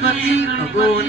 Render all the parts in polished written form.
ગણપતિ ભગવાન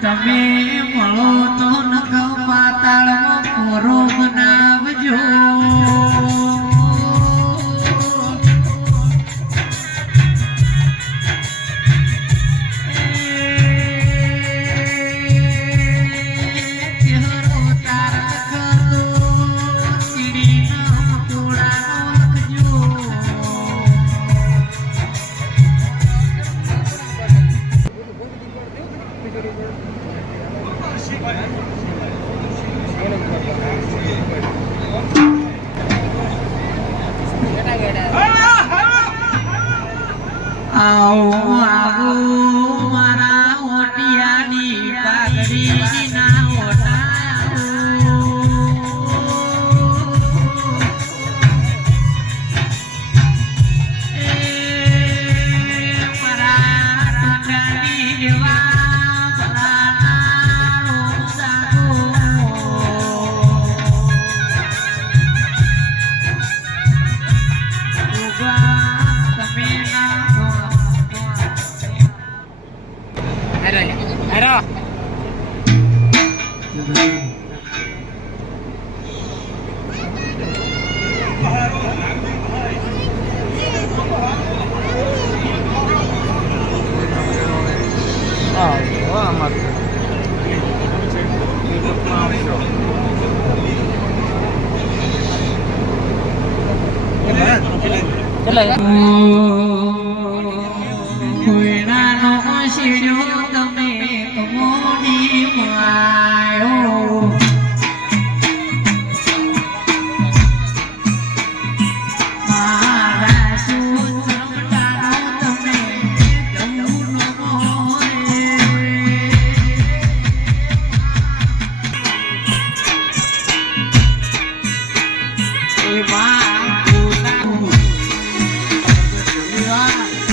તમે મળો તો નખ પાતાળમાં કોરો બનાવજો આવો આવો મારા ઓટિયાની પાઘડી ના ઓટાયો એ મારા ટોટાની જેવા ભલાના રોસાગો તમે ના Hero. Amat. Wow.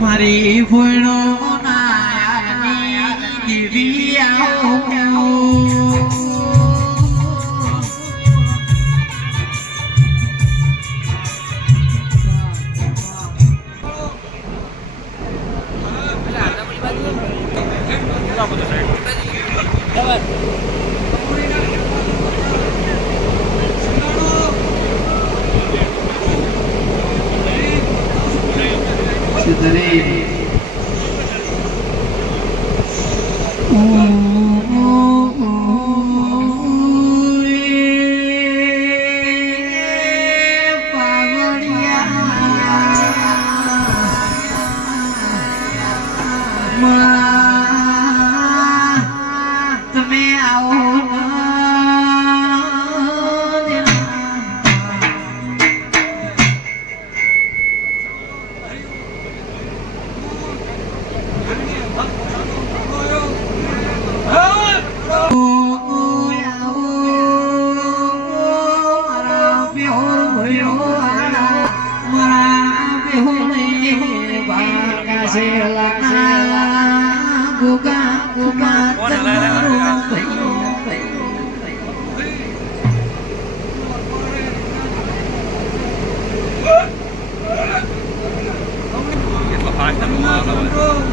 મારી ફૂલો નાયાની દેવી આવો તમે આવો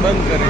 બંધ કરે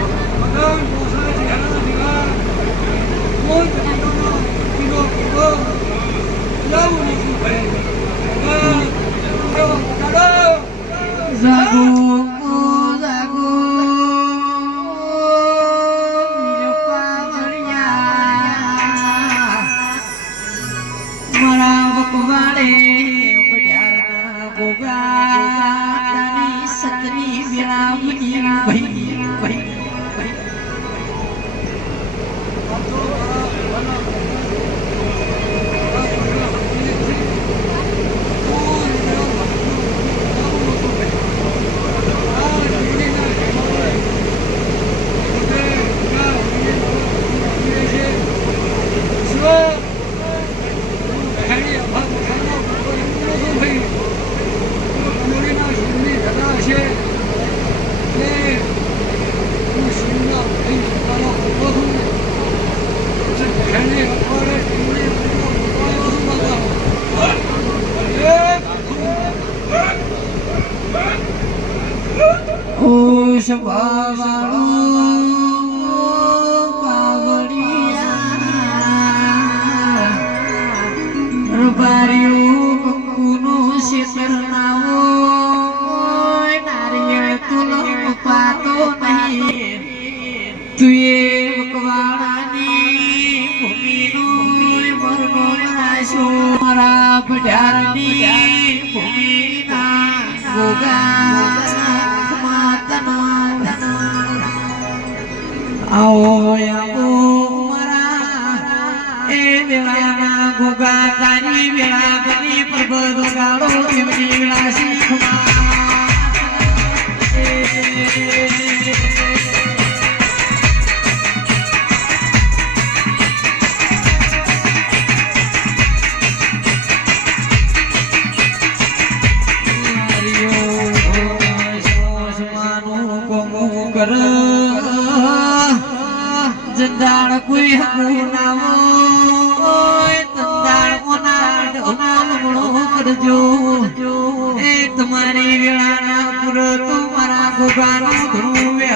જંદાળ કોઈ હકુનાવો તંદાળ ઓના ઢોલમણો કરજો એ તમારી વેળાના પુર તો મારા ગોગાનો ધ્રુવે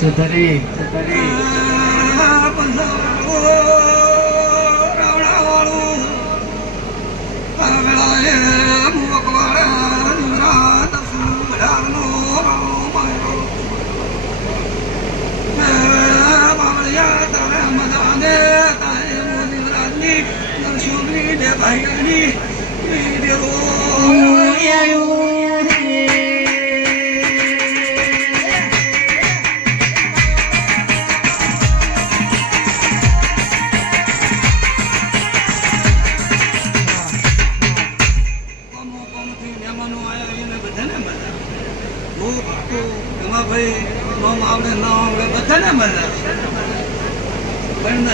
Sedari, sedari.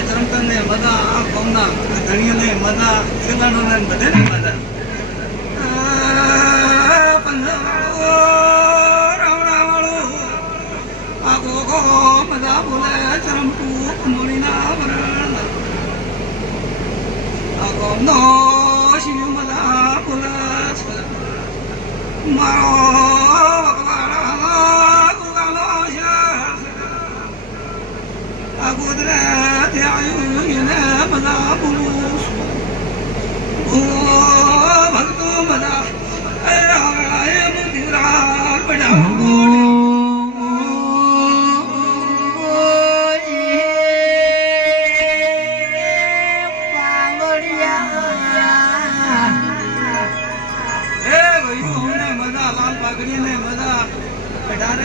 ચરમકરને મજા આ કોમના ધણીઓને મજા સેલાણોને બધાને મજા મજા બોલે ચરમકુ મોડીના વરણ આ કોમનો શિવ મજા બોલે મારો قدرات عيوننا مذابوس وبغض مذا عيب درار بدعود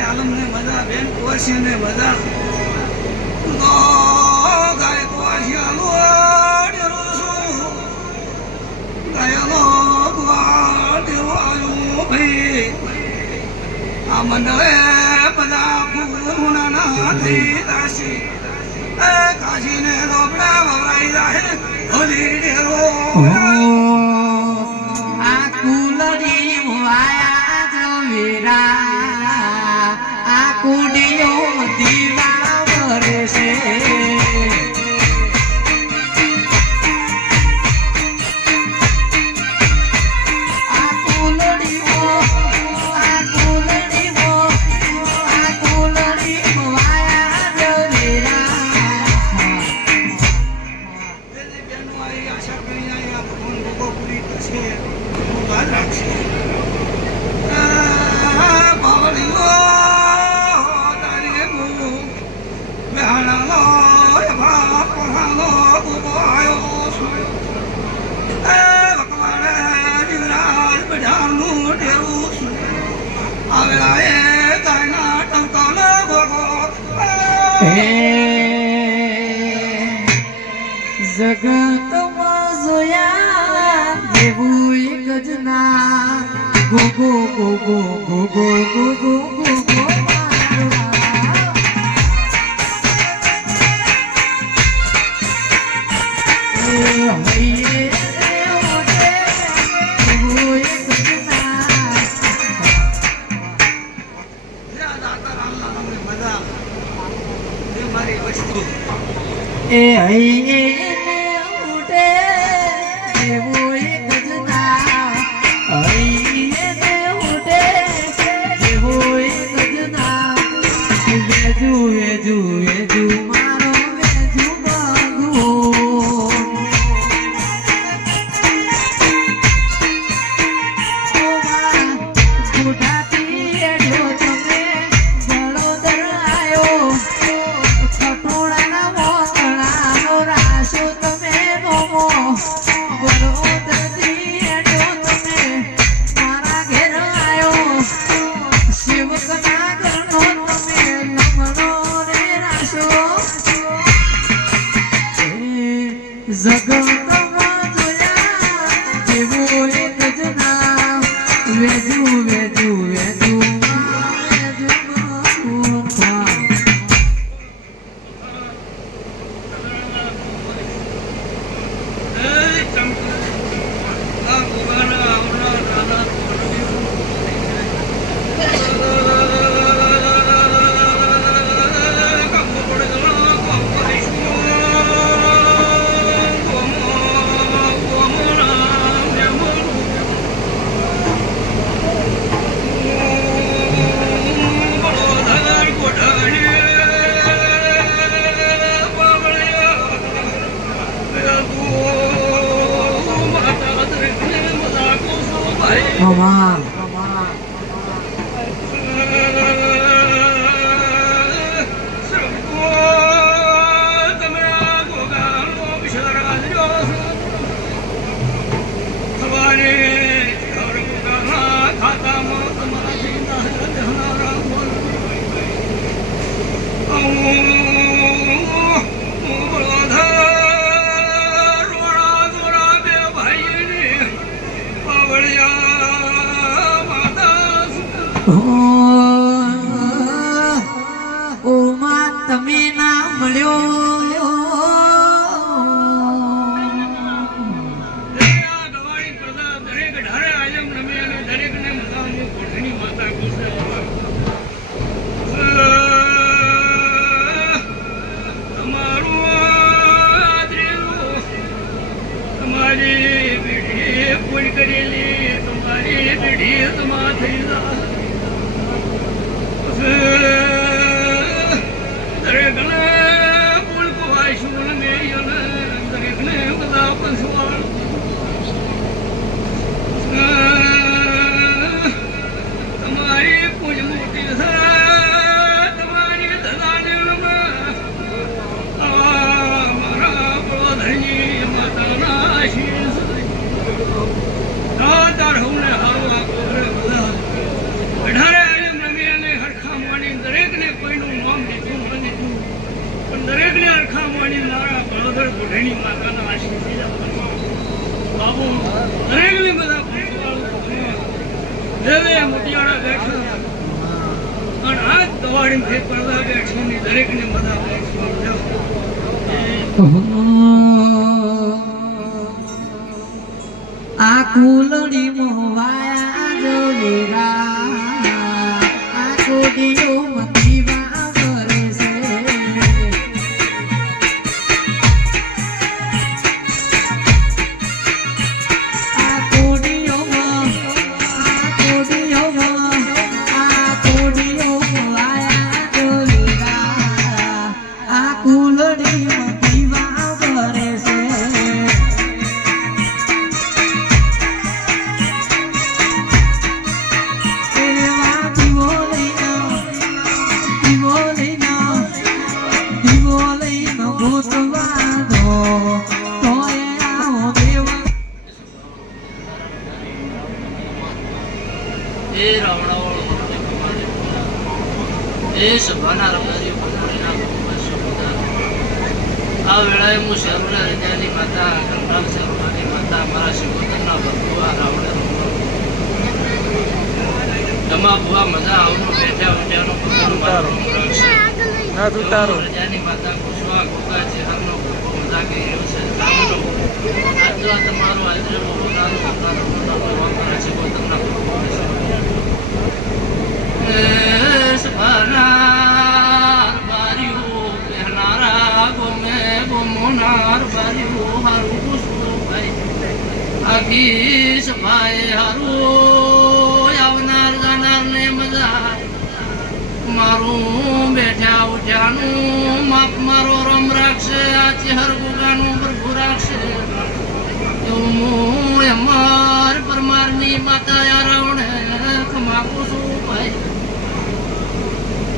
आलम ने मजा बेन कोशी ने मजा गाय को आशियालो डेरोसो गायलो बुआ देवा आयो भाई आ मंडले पदा पूर्णा ना थी दासी ए काशी ने लोबड़ा वराई राहे होली डेरो આ કુલડી મુવાયા જો વીરા આ કુડીઓ દીવા વરે છે જગતમાં જોયા દેવું એક જ ના ગોગો ગોગો ગોગો ગોગો ગોગો એ હૈયે ઉડે દેવું એક જ ના હૈયે ઉડે દેવું એક જ ના વેજુ વેજુ વેજુ મારો વેજુ બાગો ગુડાતી એડ્યો તમે વડોદર આયો ખટોળાના મોકળાનો રાશો તમે નોમો વડોદરથી એડ્યો તમે મારા ઘેર આયો શિવકના ઘરનો તમે નમણો રે રાશો જગતમાં જોયા જેવું એક જ ના વેજુ વેજુ વેજુ Mama. ઓ માં તમે ના મળ્યો આ કુલડી મોવાયા જોવેરા આ કોડીઓ મતીવા કરે છે આ કોડીઓ મોવાયા જોવેરા આ કુલડી મતીવા કરે છે આ વેળાએ હું શરૂના રજાની માતા ગંગાલ શરૂની માતા મારા શિકોતરના ભગવા રાવણે જમા ભુવા મજા આવનું બેઠા ઉઠ્યાનો પોતાનું રજાની માતા કુશવા ગોગા ચેહરનો મજા કરી રહ્યો છે રામનો આજ તમારો આજે મારા શિકોતરના આખી સભાએ હારું આવનાર ગાનાર ને મજા મારું બેઠા ઉઠ્યાનું માપ મારો રમ રાખશે આ ચેહર ગુગાનું પ્રભુ રાખશે એવું હું અમાર પરમારની માતા રાવણે ખમાકું છું ભાઈ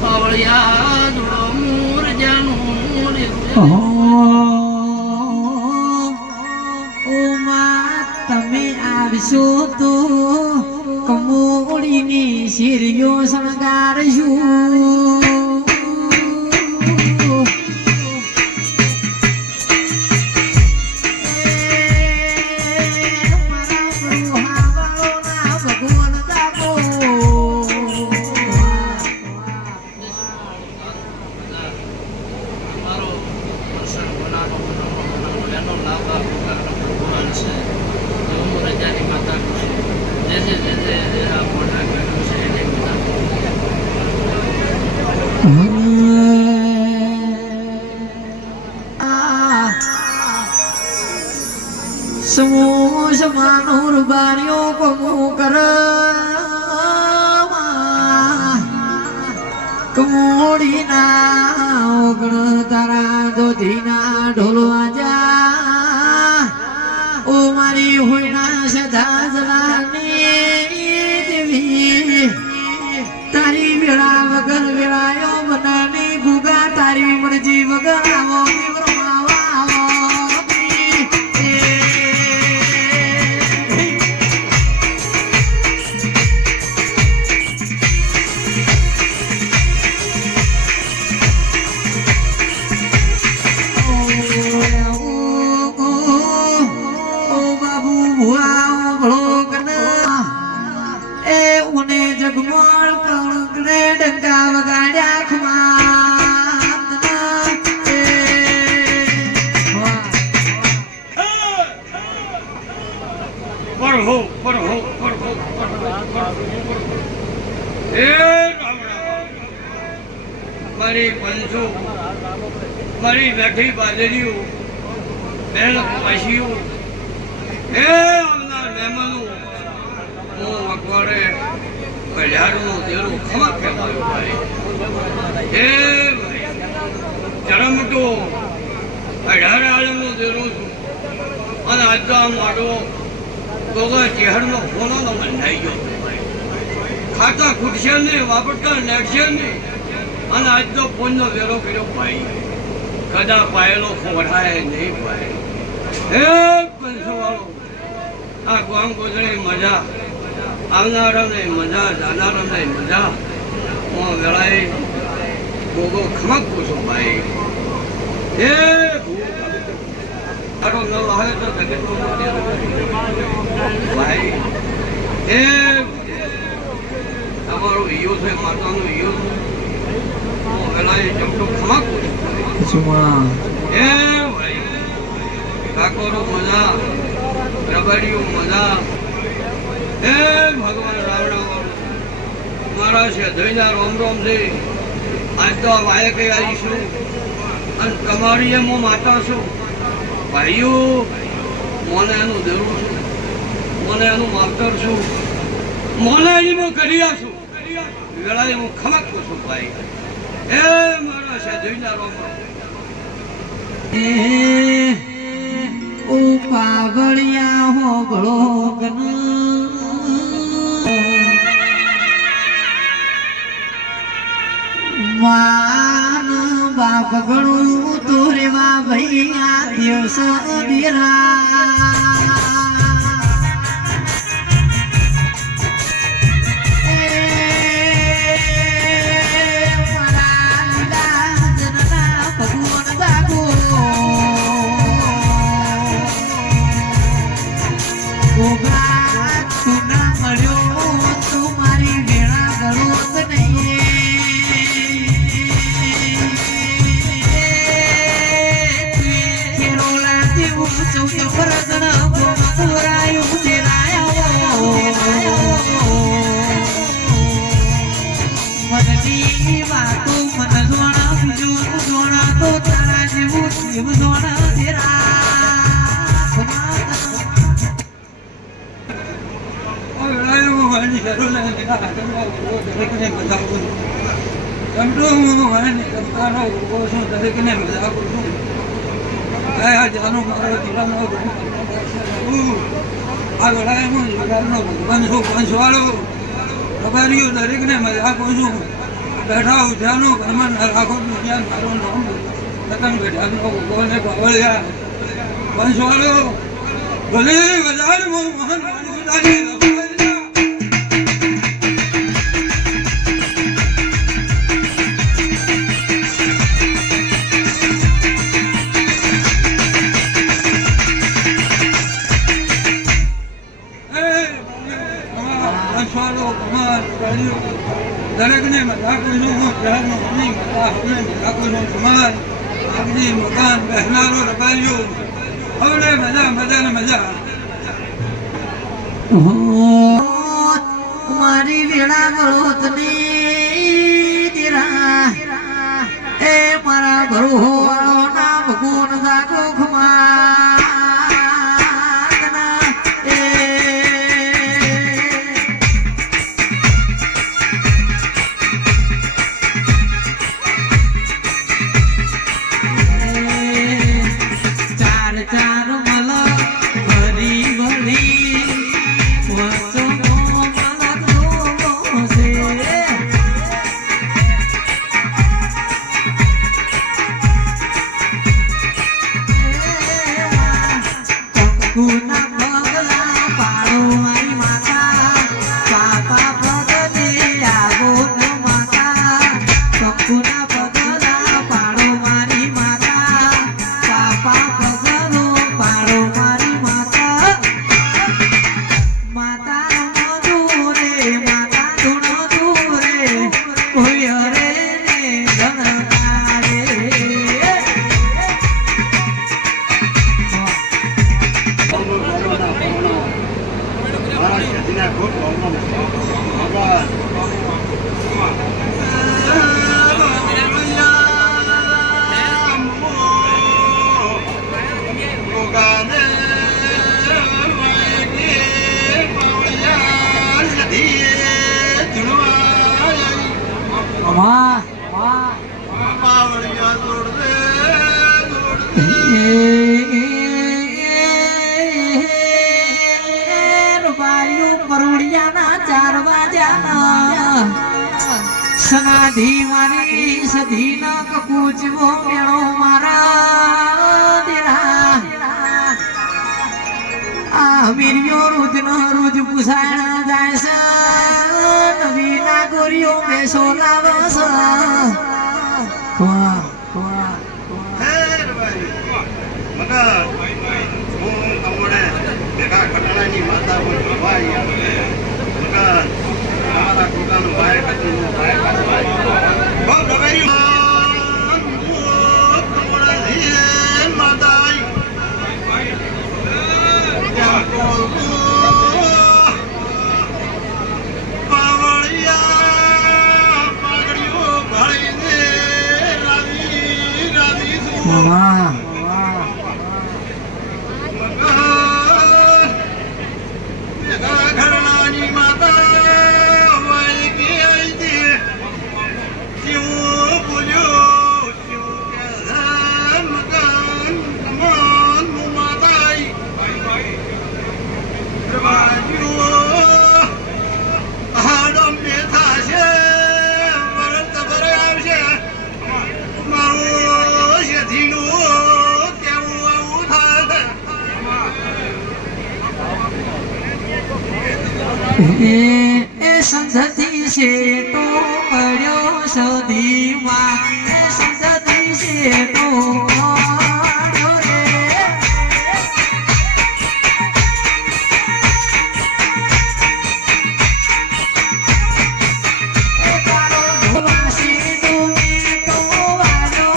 પાવળિયા જોડો મૂર જાનું તમે આવશો તો કમોડીની શીરીઓ શણગારશું સમૂહ સમાનુર બારીઓ કમુ કર કમોડી ના ઓગણ તારા દોધી ના ઢોલવા જા ઓ મારી હોઈના સદા જલાની દેવી તારી વેળા વગર વેળાયો બનાની ગુગા તારી મરજી વગર આવો છું મારી બેઠી બાજરીઓ બેન પાછીઓ એ આવનાર મહેમાનો હું અખવાડે કલ્યાણનું દેરું ખમા કહેવાયું ભાઈ એ જન્મતો 18 આલમનું દેરું છું અને આજ તો આમ આડવો ગોગા ચહેરનો ફોનોનો બંધાઈ ગયો ખાતા ખૂટશે નહીં વાપરતા નેકશે નહીં અને આજ તો ફોનનો વેરો કર્યો ભાઈ કદા પાયેલો ખોરાય નહીં ભાઈ હે પંચવાળો આ ગામ ગોદડી મજા આવનારાને મજા જાનારાને મજા હું વેળાએ ગોગો ખમક પૂછો ભાઈ હે તારો ન આવે તો જગતનો ભાઈ હે તમારો ઈયો છે માતાનો ઈયો છે હું વેળાએ ચમટો ખમક પૂછો હે ભાઈ કાકોરો મજા રબડીઓ મજા હે ભગવાન રાવણ મારા છે ધૈના રોમ રોમ છે આજ તો વાય કઈ આવીશું અને તમારી એમ હું માતા છું ભાઈઓ મને એનું જરૂર છું મને એનું માવતર છું મને એની હું કરિયા છું વેળાએ હું ખમક છું ભાઈ હે મારા છે ધૈના રોમ રોમ ઓ પાગળિયા હો ભળો ગન માન બાપ ગણું તો રેવા ભૈયા દિવસ દેરા દરેકને મજા આપું છું બેઠા ઉઠ્યાનો ઘરમાં રાખો જ્ઞાન મારું નામ રતન બેઠાનો ભગવાને પાવળ્યા વંશવાળો ભલે વધારે મોહન દરેકને મજા કરું છું હું પહેરનો મમ્મી મજા હવે મજા કરું છું સમાજ આપણી મકાન પહેનારો રબારીઓ હવે મજા મજા ને મજા મારી વેળા ગળોત ની દીરા એ મારા ભરો વાળો ના ભગવાન જાગો ખમા કરોડિયાના 4 વાગ્યાના સનાધિ મારી સધીના કકુચવો મેળો મારા દીરા આ મીરિયો રોજનો રોજ પુસાણા જાય છે નવી નાગોરીઓ બેસો લાવે છે વાહ વાહ ભેગા ખટાણાની માતા પણ ભાઈ તમારા ટોકાનું ભાઈ હતું ભાઈ માતા પાવળિયા પાઘડીઓ ભાઈને રાવી રાવી વાહ ઘરણાની માતા વાય કે આઈ શિવ બોલ્યો શિવ કે મકાન કમાન માતાઈ પ્રભાજ્યો હાડમ બેઠા છે વરત ભરે આવશે મારું શેઠીનું કેવું આવું થાય એ સંધતિ છે તો પડ્યો સદીમાં એ સંધતિ છે તો પડ્યો રે એ તારો ધોવાસી ડૂબી તો વાલો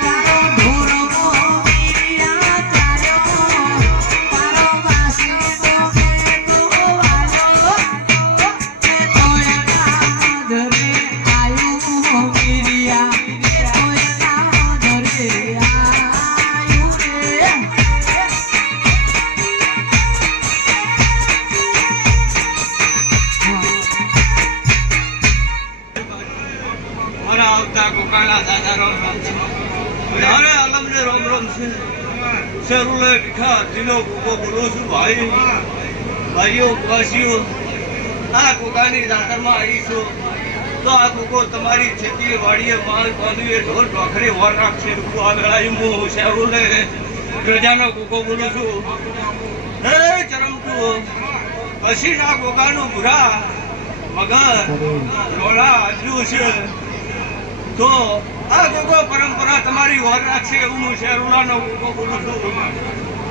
તારો ધોરમો મીરિયા ચાર્યો તારો વાસી ડૂબી તો વાલો એ તોયના ધરે આયું મીરિયા એ તોયના ધરે આયું રે મારા આવતા ગોકાળા દાદા રામ રામ છે મારે આલમને રામ રામ છે શરૂલે ભીખા દિનો ગોગો બોલો છું ભાઈ ભાઈઓ વાસીઓ આ ગોગાની જાતરમાં આવી છું તો આ ગોગો તમારી ખેતી વાડીએ માલ બાંધીએ ઢોર ઢોખરી વર રાખશે હું આ વેળાએ હું શરૂલે ગજાનો ગોગો બોલું છું હે ચરમટુ પછી ના ગોગાનું ભૂરા મગર રોલા આજુ છે તો આ ગોગો પરંપરા તમારી વર રાખશે એવું હું શેરુલાનો ગોગો બોલું છું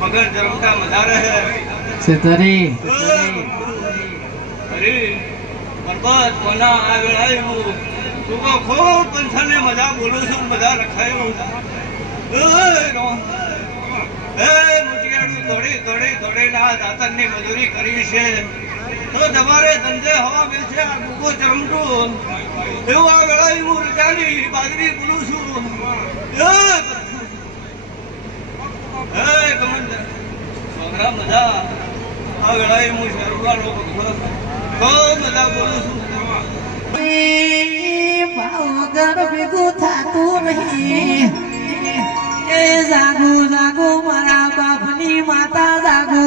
મગર જરમતા મજા રહે છેતરી અરે પર્વત મના આ વેળાએ હું ગોગો ખૂબ પંથને મજા બોલું છું મજા રખાયું હે મુટિયાળું દોડી ના દાતનની મજૂરી કરી છે તો તમારે ધંધે હવા બેસે આ ગોગો ચરમટું એવું આ વેળાએ હું રજાની બાજરી બોલું છું હે કમંદર છોકરા મજા આ વેળાએ હું શરૂઆત ખૂબ મજા બોલું છું વગર ભેગું થતું નહીં એ જાગુ જાગુ મારા બાપની માતા જાગુ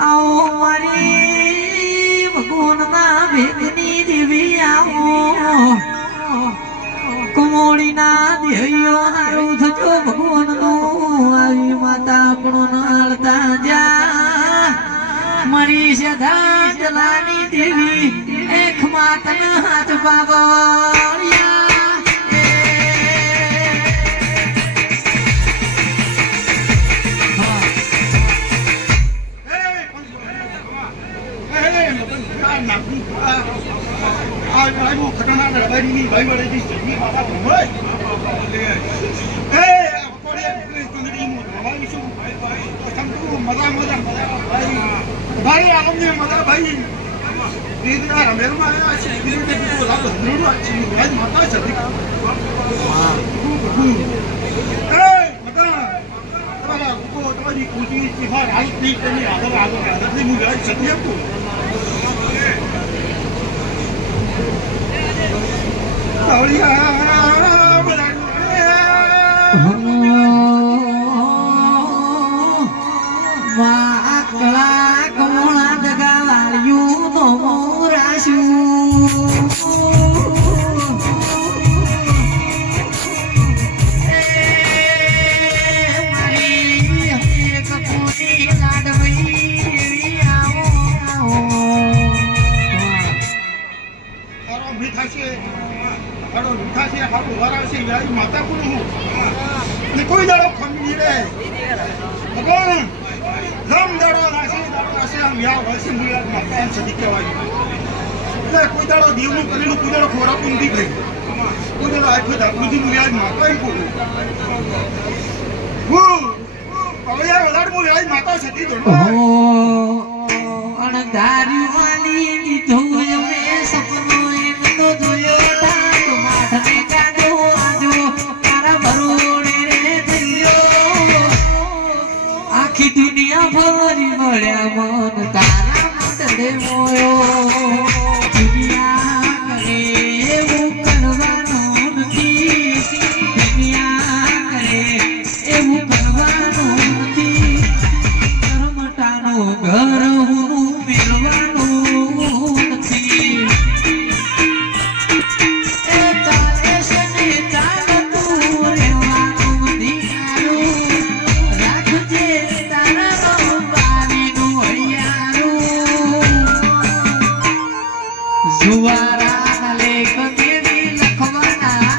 આવો મારી ભગવાનના ભેગની દેવી આવો કમોડીના દેહીઓ હારું થજો ભગવાનનું આવી માતા આપણું નાળતા જા મારી સદા જલાની દેવી એક માતના હાથ બાબરિયા ભાઈ આમને મજા ભાઈ દીદરા રમેરમાં આવ્યા છે દીદરા માતા છે તમારી ખુશી તિહાર હાલ નહીં કરી આગળ હું લઈ શકીએ તું માકલા કમોણા દગા વાળ્યું તો મોરાશું મારી એક પોતી લાડવી આવો મારો મીઠા છે હારું વરાશે યાર માતા કોણ હું ને કોઈ દાડો ખમી રે ભગવાન લમ દાડો રાશે આમ યા વર્ષે મુલાક માતા સદી કહેવાય એટલે કોઈ દાડો દેવનું કરેલું કોઈ દાડો ખોરાક ઊંધી ગઈ કોઈ દાડો આખું ધાકુજી મુલાક માતા એમ કોણ હું હવે યાર વધારે હું યાર માતા સદી દોડવા અણધાર્યું વાલી દીધું મે સપનો એક તો જોયો આખી દુનિયા ભરી મળ્યા મન તારા મંડળે મોયો દુનિયા કરે એવું કરવાનું નથી દુનિયા કરે એવું કરવાનું નથી કરમટાનું ઘર હું મેળવાનું નથી જુવારા લેખ કેવી લખવાના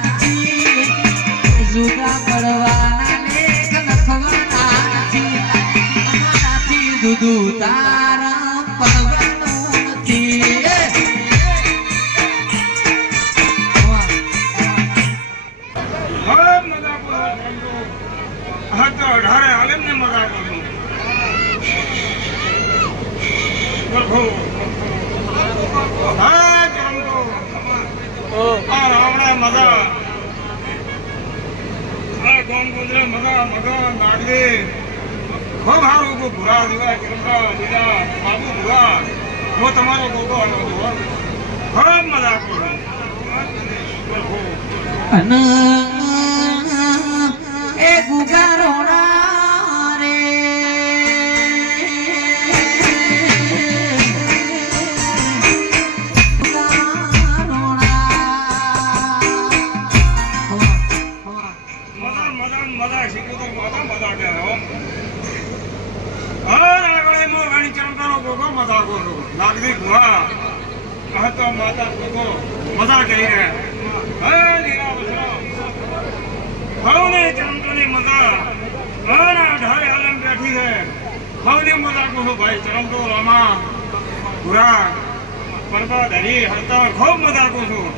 જુગા પડવાના લેખ લખવાના નથી દૂધુ તારા પડવાનું નથી અઢારે આલમ ને મજા કરું રાવણા મગા આ ગોમ ગુજરે મગા નાગરે ખૂબ સારું કો ભૂરા દીવા કિરમડા દીવા બાબુ ભૂરા હું તમારો ગોગો આવ્યો છું ખૂબ મજા કરું અને એ ગુગારોડા રે મજા શીખું તો મજા કરો આગળ એમાં વાણી ચરમકારો ગોગો મજા કરો લાગદી ગુહા કહતો માતા ગોગો મજા કહી રહ્યા લીલા બસરા ભાવને ચરમકાની મજા ઢારે આલમ બેઠી है ભાવની મજા કહો ભાઈ ચરમતો રામા પૂરા પરબા ધરી હરતા ખૂબ મજા કહું છું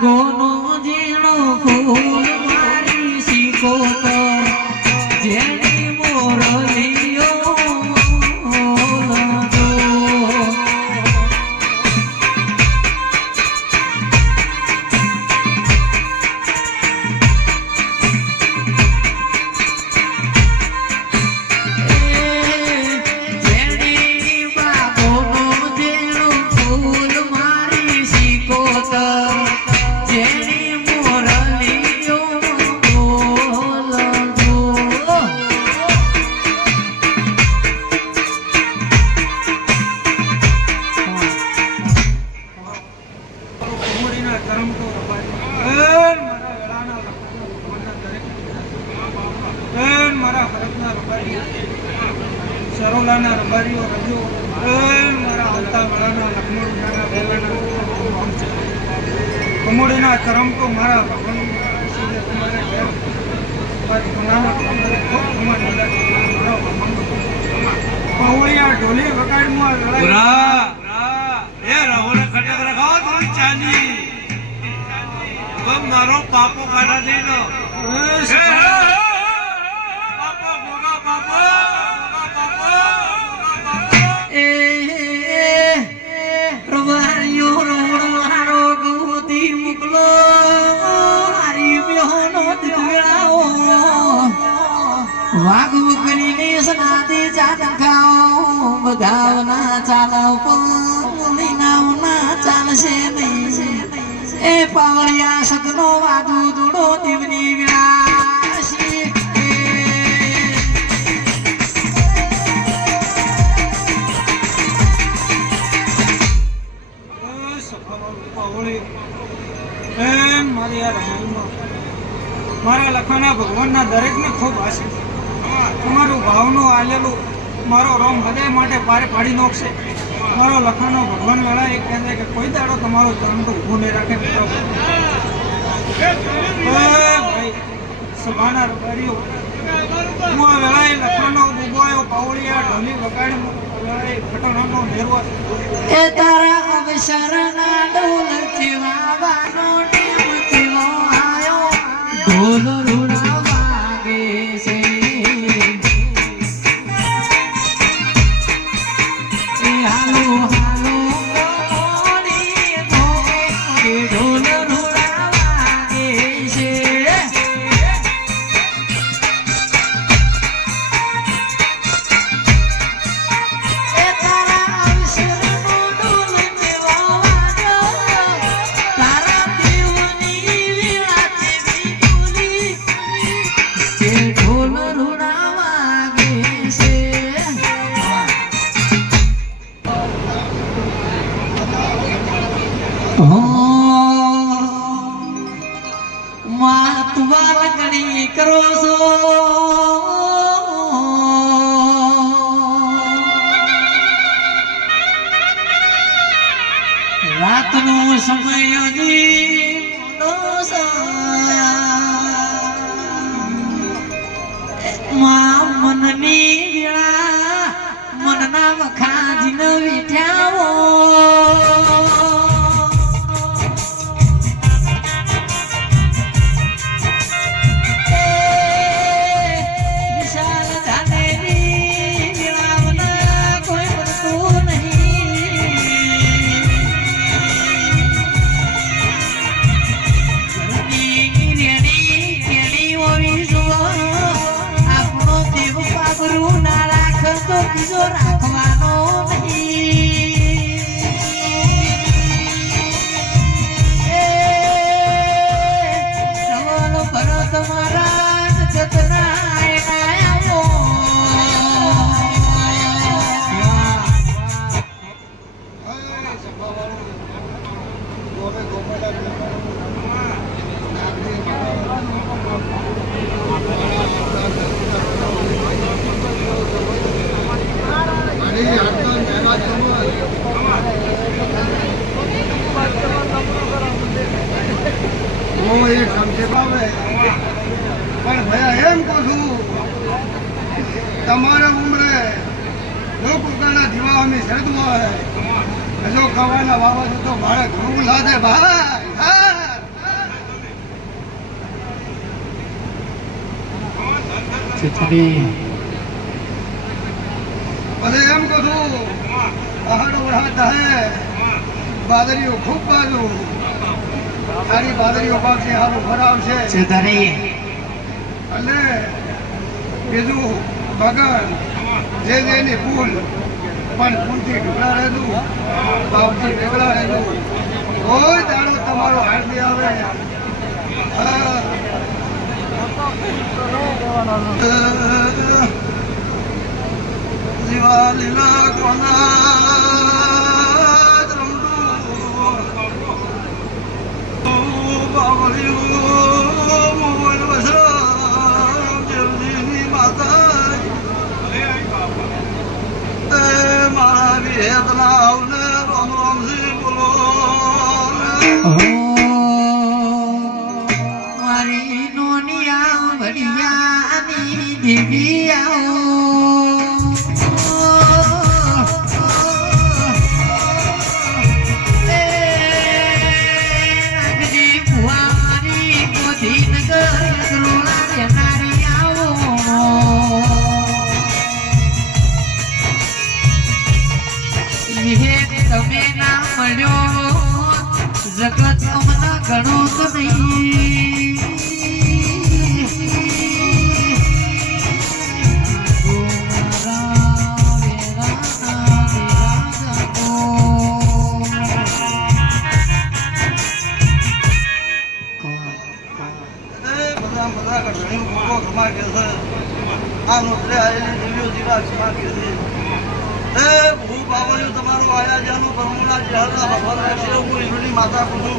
ગોનો જીણો ફૂલ મારી શીખો કર જેની મોરલીઓ ઓલદો જેની બાગોનો જીણો ફૂલ મારી શીખો કર જેની મોરલીઓ ઓલદો કમોડીના કરમ તો મારા હરકના રબારી સરોલાના રબારીઓ રજો મારા આવતા વાળાના લખમણના બેલાના કમોડીના કરમ તો મારા ભગવાન પહોળિયા ઢોલી વગાડમાં પૂરા એ રહોને ખટક રખાવો થોડી ચાની મારો પાપો કાઢા દઈ દો પાપો ગોગા પાપો રવારિયો રોડ મારો ગોતી મોકલો વાગવું કરીને સનાદે જાન ખાઓ બધાવના ચાલો લીનાવના ચાલશે નહીં એ પાવળિયા સગનો વાદુ દુડો દીવની વિલાસી મારા લખાણા ભગવાનના દરેકને ખૂબ આશીષ તમારું ભાવનું આલેલું મારો રોમ હૃદય માટે પારે પાડી નાખશે મારો લખાણો ભગવાન વેળા એક કહે કે કોઈ દાડો તમારું ચરણ તો ઊભું નહીં રાખે ભાઈ સભાના રબારીઓ હું આ વેળાએ લખાણો ડૂબોયો પાવળિયા ઢોલી વગાડ વેળાએ ઘટનાનો મેરવા એ તારા અવસરના ડોલ ચીવાવાનો ટીમ ચીવો આયો ઢોલ રૂડા વાગે છે એ હાલો હાલો મોડી ધોકે ઢોલ રૂડા વાગે છે એ તારા અવસરનો ડોલ ચીવાવાનો તારા દેવની લીલા જેવી ડોલી કે ઢોલ રૂડા વાગે છે માતવા ગણી કરો છો રાતનો સમય મનની વેળા મનના વખાજીન વિઠ્યાવો વિશાલ ધાનેરી વેળાવના કોઈ મળતું નહીં ઘરની કેણી હોવી જુઓ આપણો દેવ પાબરું ના રાખતો બીજો રાખવાનો નહીં એ સવાલ ભરત મહારાજ જતનાય આવો પણ ભયા એમ કહું છું તમારા ઉમરે લોક ઉગાના જીવા અમે શરદમાં હજો ખાવાના વાવા તો ભાડે ઘણું લાદે ચિત્રી ભલે એમ કહું છું પહાડો વળાત હે બાદરીઓ ખૂબ બાજુ સારી બાદરીઓ પાકશે સારું ભરાવશે ચિત્રી અને બીજું ભગન જે જેની ભૂલ પણ ભૂલથી ઢુકડા રહેતું ભાવથી વેગળા રહેતું કોઈ દાડો તમારો હાથથી આવે લીલા લીલા કોના બાવળીઓ મોલ વસરા દેવજીની માતા એ મારા વિહેતના આવને રોમ રોમજી બોલો મારી નોનિયા વડિયાની દેવી આવો તમે ના મળ્યો જગત અમના ઘણું તો નહીં ખમા કે છે આ નોતરે આવેલી દેવીઓ જીવા ખમા કે છે એ ભૂ બાવળિયું તમારું આયા જાનું બ્રહ્મણા જહરા ભગવાન છે હું ઈશ્વરની માતા કહું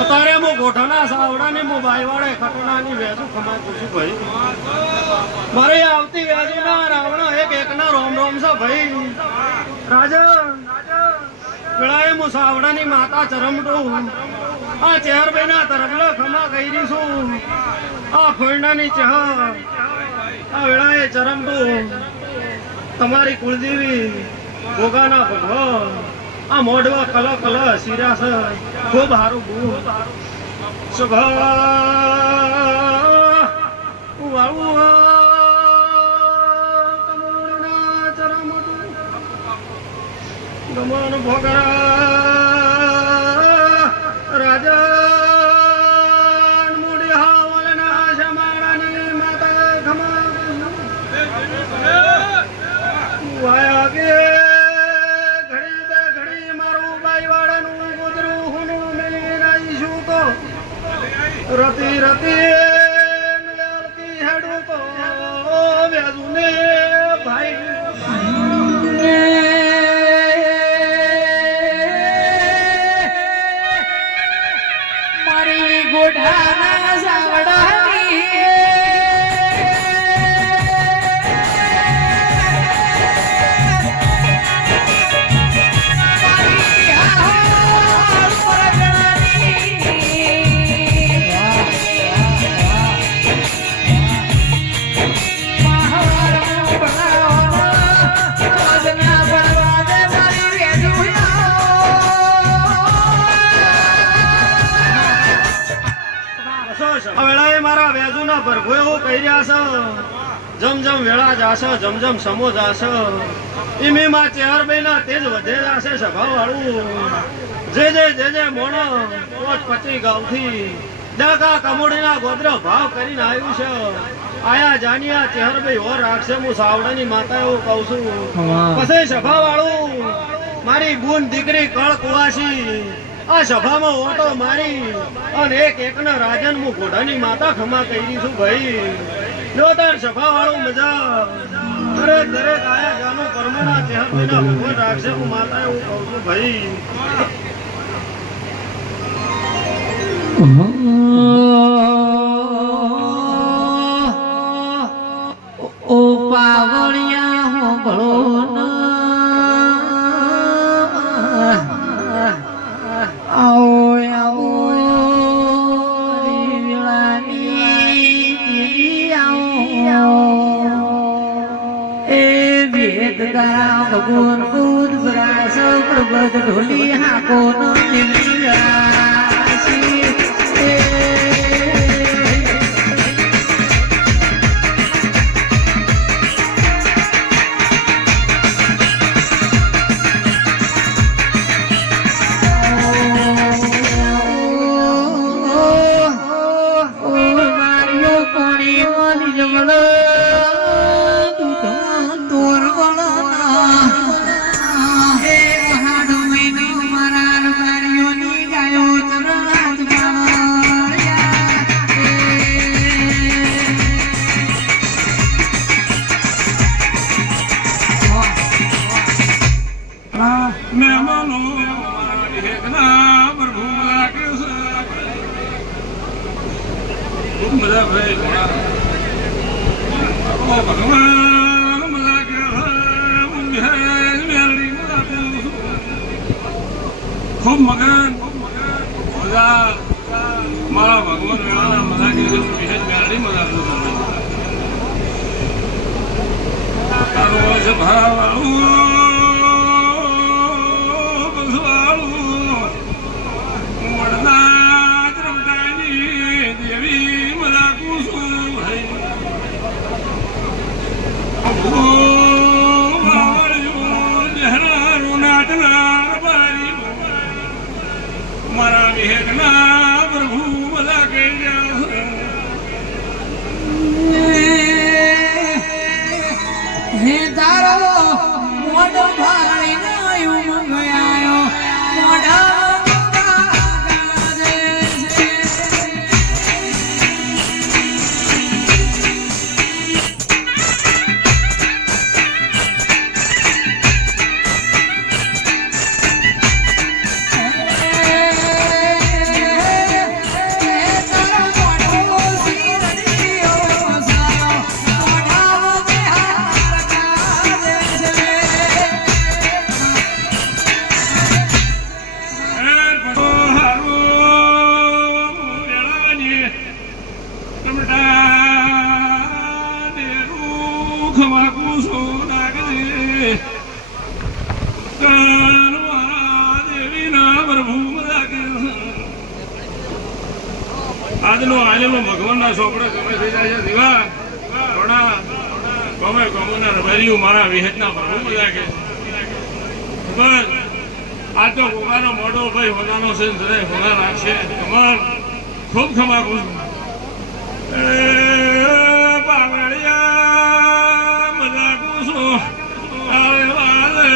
અત્યારે મો ગોઠાના સાવડા ને મો ભાઈ વાળે ખટોના ની વેજુ ખમા પૂછું ભાઈ મારે આવતી વેજુ ના રાવણ એક ના રોમ રોમ છે ભાઈ રાજા વેળાએ મો સાવડા ની માતા ચરમડો આ ચેહરભાઈ ના તરગલા ખમા કરી છું આ ફોઈના ની ચહ આ વેળાએ ચરમડો તમારી કુળદેવી ભોગાના ભગવાન આ મોઢવા કલ કલ સિરાસ ખૂબ હારું બહુ સભા ગમન ભોગરા રાજા મુડી હાવલના શમાળાની માતા ખમા રતી રતી મળતી હેડું તો વેજુને ભાઈ મારી ગોઢાના સાવડાની વેળાએ મારા વેજુના ભરભો એવું કહી રહ્યા છે જમ જમ વેળા જાશે જમ જમ સમો જાશે ઈમી માં ચેહરભાઈના તેજ વધે જાશે સભા વાળું જે મોણો પોચ પચી ગાવથી ડાકા કમોડીના ગોદરો ભાવ કરીને આવ્યું છે આયા જાનિયા ચેહરભાઈ ઓર રાખશે હું સાવડાની માતા એવું કહું છું પછી સભા વાળું મારી બૂન દીકરી કળ કુવાસી આ સભામાં ઓટો મારી અને એકના રાજન હું ઘોડાની માતા ખમા કરી છું ભાઈ જો તાર સભા વાળું મજા દરેક આયા જાનું પરમણા ચેહરભાઈના ભગવાન રાખશે હું માતા એવું કહું છું ભાઈ ઓ પાવળિયા હો ભળો આવો આવો વેળાની દેવી આવો એ વેદ ગા ભગવાન બુધ બરાસ પ્રબદ ઢોલી હાકો નો દેવી રાશી મહેમાનો એકના પ્રભુ લાગે છે ખૂબ મજા ભાઈ ઓ ભગવાન મજા કે ખૂબ મગન મજા મારા ભગવાન વેળાના મજા કે છે વિશેષ મેળવી મજા તારો છે ભાવ મારા વિહેકના પ્રભુ બધા કહી હે તારો મોઢો ભાઈ નાયો મંગયાયો મોઢા આજનો આજનો ભગવાનના ચોપડે ગમે થઈ જાય છે દીવા ઘણા ગમે ગમોના રબારીઓ મારા વિહેતના પ્રભુ બધા કે બસ આ તો ગોગાનો મોઢો ભાઈ હોનાનો છે દરેક હોના રાખશે કમર ખૂબ ખમા કરું પાવડિયા મજા કુસો આવે વાલે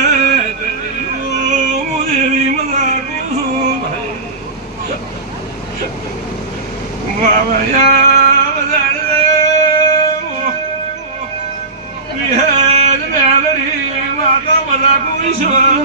દેવી મજા કુસો ભાઈ બાપુ ઈશ્વર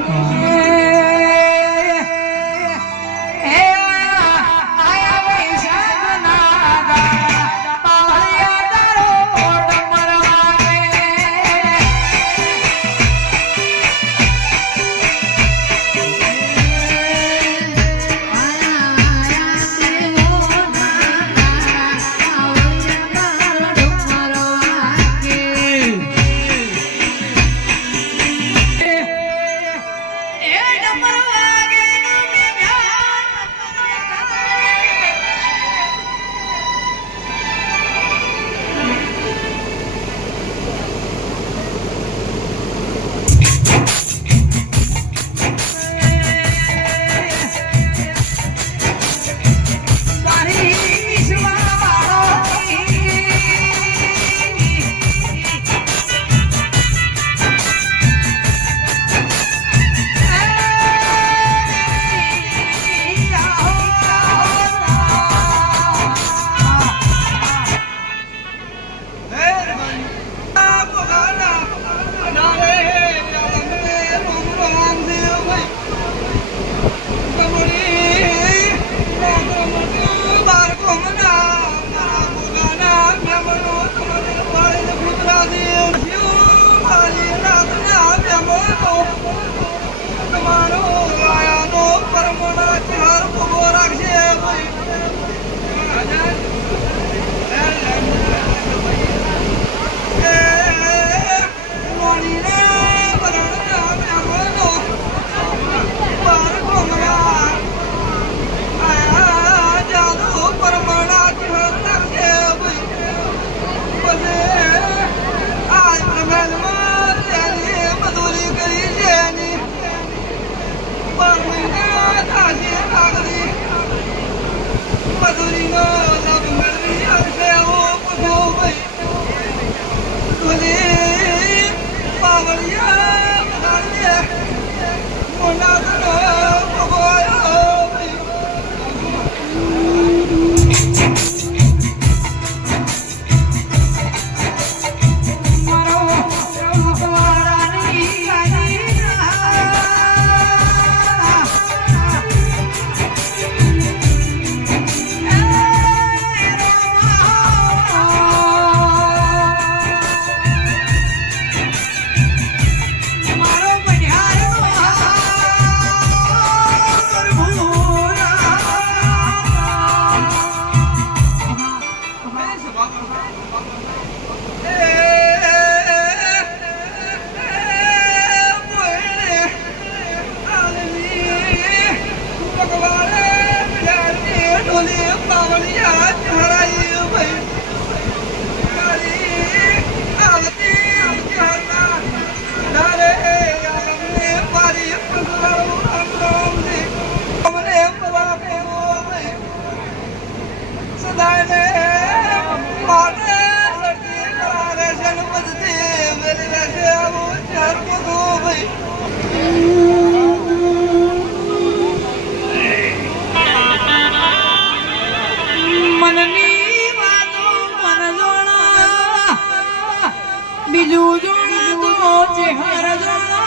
બીજું જોડા તો ચહેર જોડા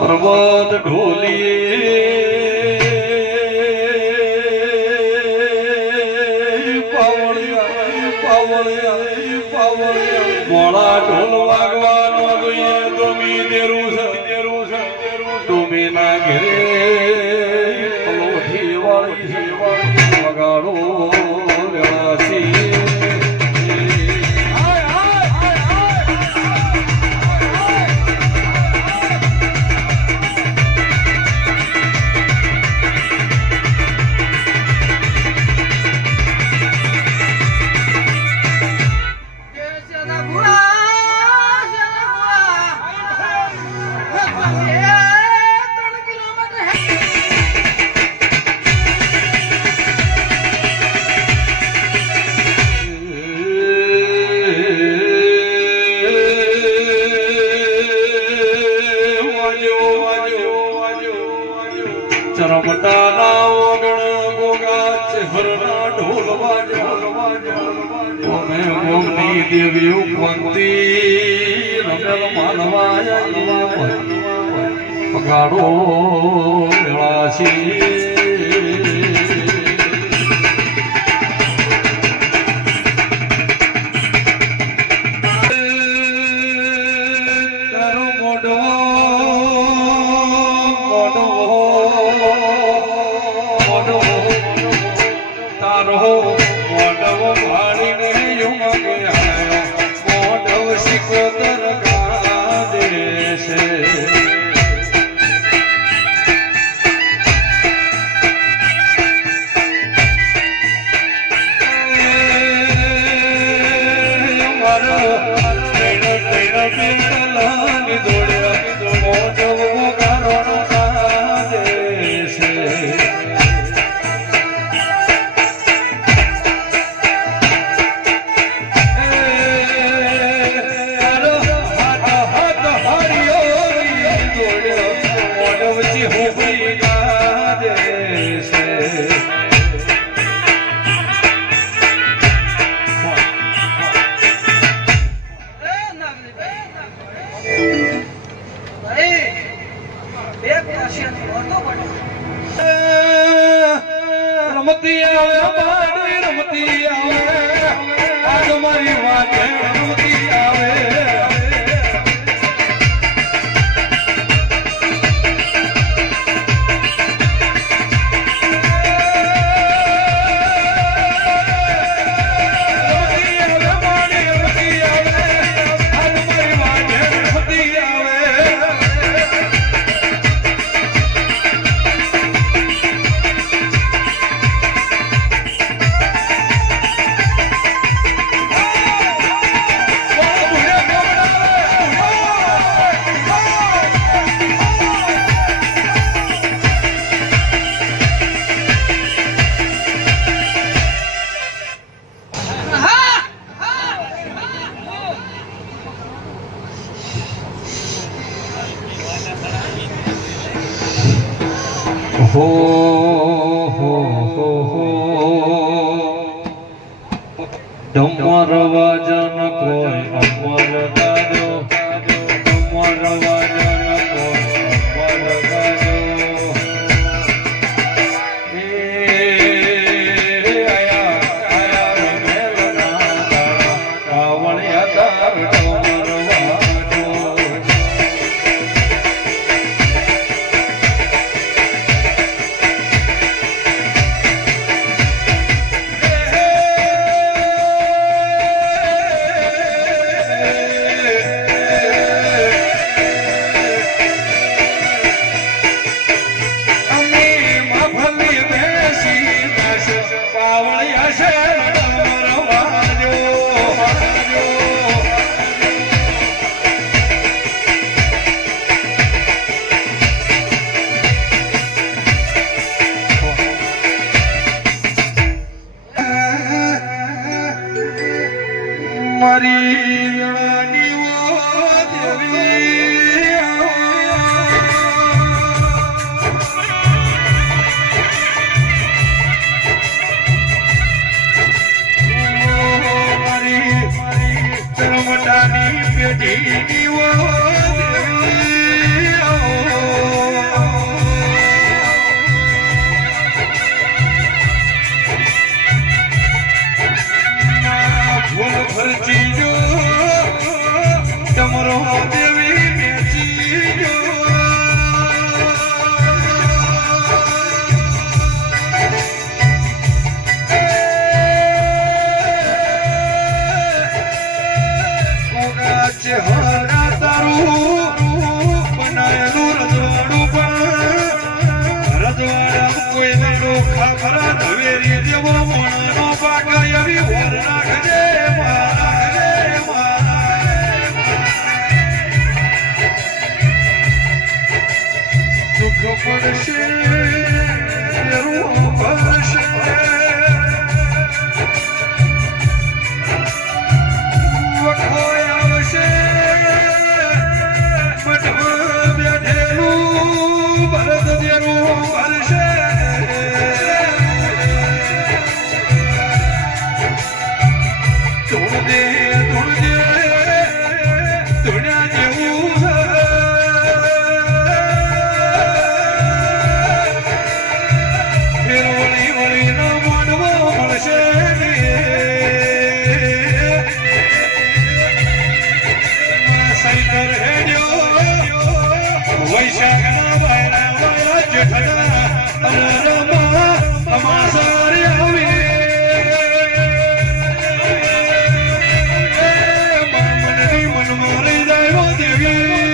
પર્વત ઢોલી મોડા ઢોલ વાગવાનો જોઈએ તુમી દેરું છે તુમી ના ઘેરે લોઠી વાળી વગાડો વેળાસી ચરમટાના ઓગણ ગોગા ચહરના ઢોલ વાજો અમે ગોમની દેવી ઉપવંતી રમેલ માનવાયા પગાડો વેળાસી રમતી આવે રમતી આવે આજ મારી વાતે રમતી આવે હો હો હો હો ડમર વાજન કોઈ અમર ગાજો ડમર વાજન કોઈ અમર ગાજો એ આયા આયા રમેલના રાવણ યાદાર ડમર વાજો મારી વેળાની ઓ દેવી મારી ચરમટાની પેઢીની ઓ દેવી ભૂલ ભરતી જો તમારો દેવી મેચી જો હરા તારું બનાયેલું રજવાડું પણ રજવાડા કોઈ નડો ખાખરા ઝવેરી જેવો મોણાનો પાકા એવી વર રાખજે દુઃખ પડશે રૂહ ભરશે વખોય આવશે મઠમાં બેઠેલું ભરત જેવું ભરશે ધૂળદે ધૂળદે ધૂળ્યા જેવું ફેર વળી વળીનો મોડવો મળશે સૈતર હેડ્યો વૈશાખના વાયડા વાયડા જેઠના અરરમાં અમાસારી આવી મામનની મનમાં રહી જાય દેવી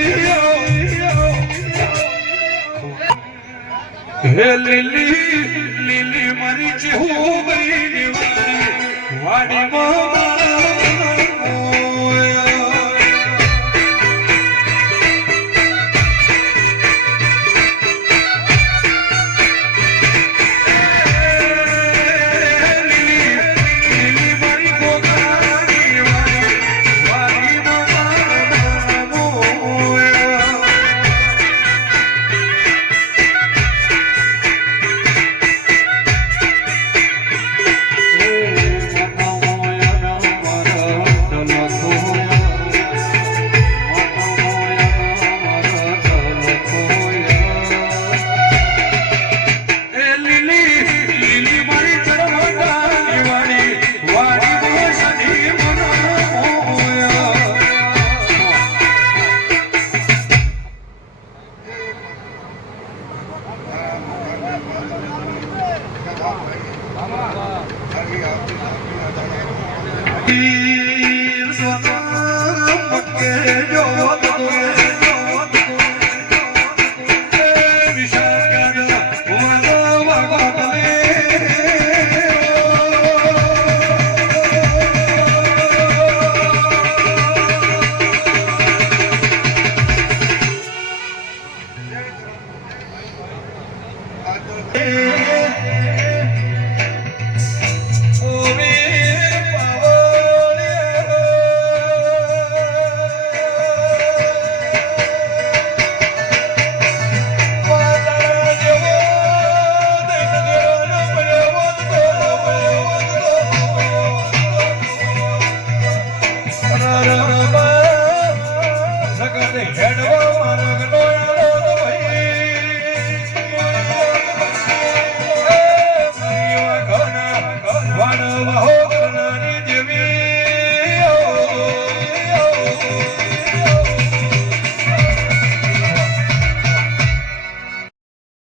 હે લીલી લીલી મારી ચેહું બરી વાડીમાં